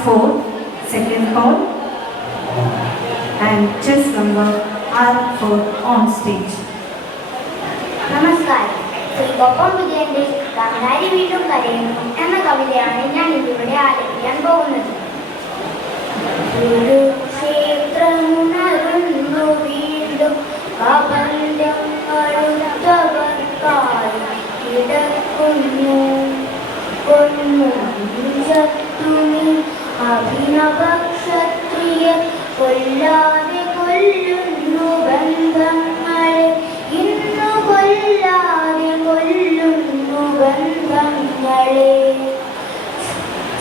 R4, second call, and chess number R4 on stage. നമസ്കാരം. ശ്രീ കൊപ്പം വിജയന്റെ കാന്താരി വീണ്ടും കരയുന്നു എന്ന കവിതയാണ് ഞാൻ ഇവിടെ ആലപിക്കാൻ പോകുന്നത്. ഒരു ക്ഷേത്രമുണർന്നു വീണ്ടും കബന്ധങ്ങളുത്തവർക്കായി കിടക്കുന്നു. കൊന്നുനി അഭിനവക്ഷത്രിയ കൊല്ലാതെ കൊല്ലുന്നു ബന്ധങ്ങളെ, ഇന്നു കൊല്ലാതെ കൊല്ലുന്നു ബന്ധങ്ങളെ.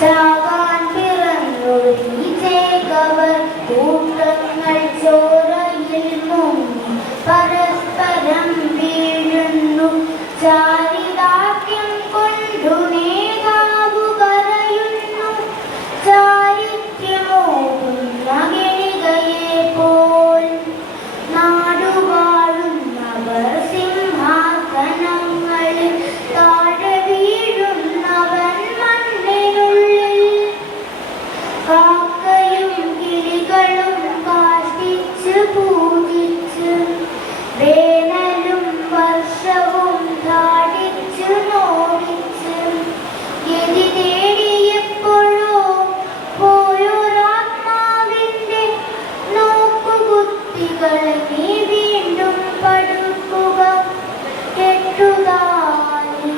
ചാകാൻ പിറന്നൊരുമിച്ചേക്കവർ കൂട്ടങ്ങൾ ചോരയിൽ മുങ്ങി പരസ്പരം വീഴുന്നു. ചാരിതാർക്യം കൊണ്ടു നേതാവു കരയുന്നു. ചാരിത്യമോടുന്ന ഗണികയെ പോൽ നാടുവാഴുന്നവർ സിംഹാസനങ്ങളിൽ താഴെ വീഴുന്നവൻ മണ്ണിനുള്ളിൽ. കാക്കയും കിളികളും കാഷ്ടിച്ച് പൂജിച്ച് വേനലും വർഷവും താടിച്ചു നോടിച്ച് ഗതി തേടിയപ്പോഴോ പോയൊരാത്മാവിന്റെ നോക്കുകുത്തികളെ നീ വീണ്ടും പടുക്കുക. കെട്ടുതാലി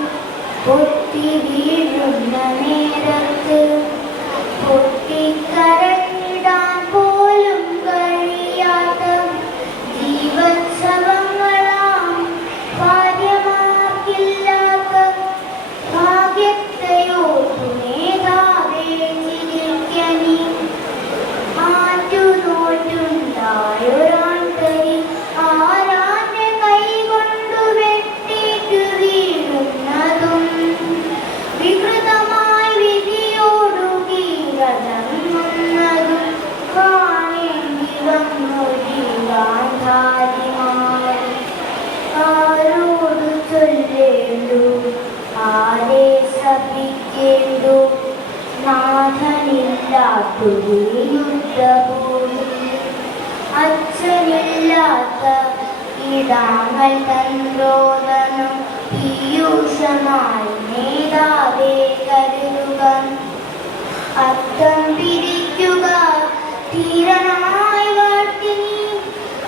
പൊട്ടി വീഴുന്ന നേരത്ത് പൊട്ടിക്കരഞ്ഞിടാൻ പോലും കഴിയാത്ത ജീവച്ഛവങ്ങളാം ഭാര്യമാർക്കില്ലാത്ത ഭാഗ്യത്തെയോർത്തു നേതാവേ ചിരിക്കനി. ആറ്റുനോറ്റുണ്ടായൊരാണ്ടരി ആരാന്റെ കൈകൊണ്ടു വെട്ടിക്കു വീഴുന്നതും വികൃതമായി വിധിയോടു കീഴടങ്ങുന്നതും കാണേണ്ടി വന്നൊരു ഗാന്ധാരിമാർ. ആരോടു ചൊല്ലേണ്ടു, ആരെ ശപിക്കേണ്ടു? നാഥനില്ലാത്തൊരു യുദ്ധഭൂമി, അച്ഛനില്ലാത്ത ഇടാങ്ങൾ തന്ത്രോദനം പീയൂഷമായി നേതാവേ കരുതുക. അത്തം പിരിക്കുക ധീരനായി വാഴ്ത്തി നീ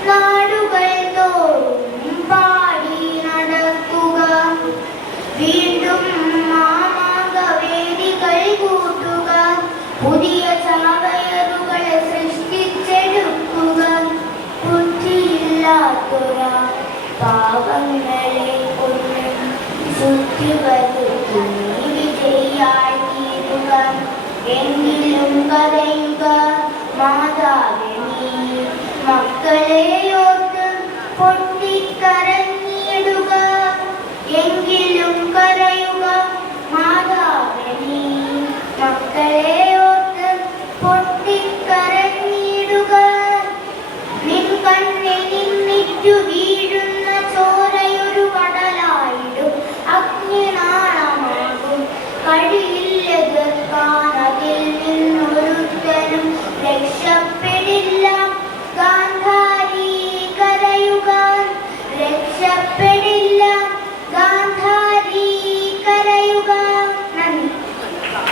നാടുകൾ തോറും പാടി നടക്കുക. വീണ്ടും മാമാകവേദികൾ കൂട്ടുക, പുതിയ ചാവയറുകളെ സൃഷ്ടിച്ചെടുക്കുക. ബുദ്ധിയില്ലാത്തൊരാ പാവങ്ങളെ കൊന്ന് ശുദ്ധി വരുത്തി നീ വിജയിയായി തീരുക. എങ്കിലും കരയുക മാതാവേ നീ, മക്കളെയോർത്ത് പൊട്ടിക്കരഞ്ഞിടുക. എങ്കിലും കരയുക മാതാവേ നീ, മക്കളെ